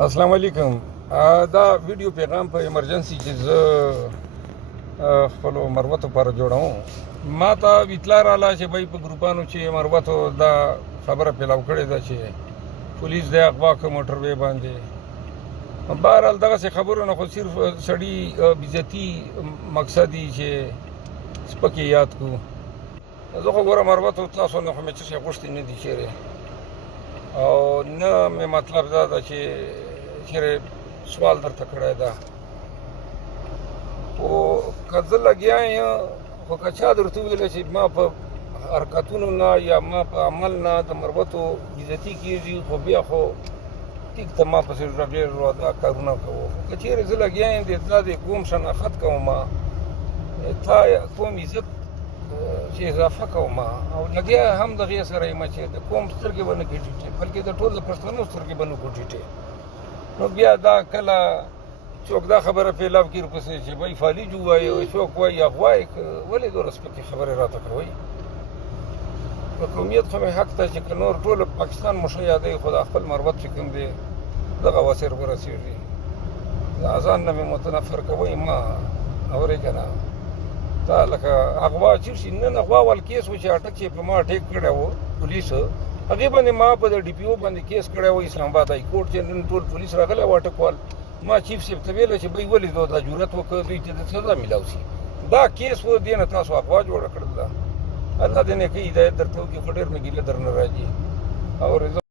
السلام علیکم. دا ویډیو پیغام په ایمرجنسي چې زه خپل مروتو پر جوړوم. ما ته اطلاع رااله چې بای په ګروپانو چې مروتو دا خبره پیلاو کړې ده چې پولیس د اغوا کوي موټر وی باندې. بهرحال دغسې خبرونه خو صرف سړي بېزتي مقصدي چې سپکې یاد کړو. زه خو ګوره مروتو تاسو نه خو مې څه شی غوښتي نه دي چېرې، او نه مې مطلب دا ده چې چېرې سوال درته کړی ده. خو که زه لګیا یم، خو که چا درته وویله چې ما په حرکتونو نه یا ما په عمل نه د مروتو بېزتي کېږي، خو بیا خو ټیک ته ما پسې غږېږ دا کارونه کوو. خو که چېرې زه لګیا یم دا د قوم شناخت کوم، تا قوم عزت چې اضافه کوم، او لګیا هم دغې سره یم چې د قوم سترګې به نه کړي ټیټې، بلکې د ټول د پښتنو سترګې به نه کړو ټیټې. نو بیا دا کله څوک دا خبره پیلاو کړي ورپسې چې بای فالج ووایي، څوک وایي اغوا یې ولې دومره سپکې خبرې راته کوئ؟ په قومیت خو مې حق ته چې که نور ټول پاکستان مو ښه یادوي، خو دا خپل مروت چې کوم دی دغه وسیر ورسېږي. د ځان نه مې متنفر کوئ ما، اورې که نه؟ دا لکه اغوا چې شي نن اغوا ول کیس و چې اټک چې په ما اټیک کړی و پولیسو، هغې باندې ما په د ډي پي او باندې کیس کړی و اسلام آباد های کورټ چې نن ټول پولیس راغلی و اټکوال. ما چیف صاحب ته ویله چې بای ولې دا جرأت وکړ دوی ته د سزا میلاو شي. دا کیس و دې نه تاسو اغوا جوړه کړله. الله دې نیکۍ هدایت درته وکړي، خو ډېر مې ګیله درنه راځي. او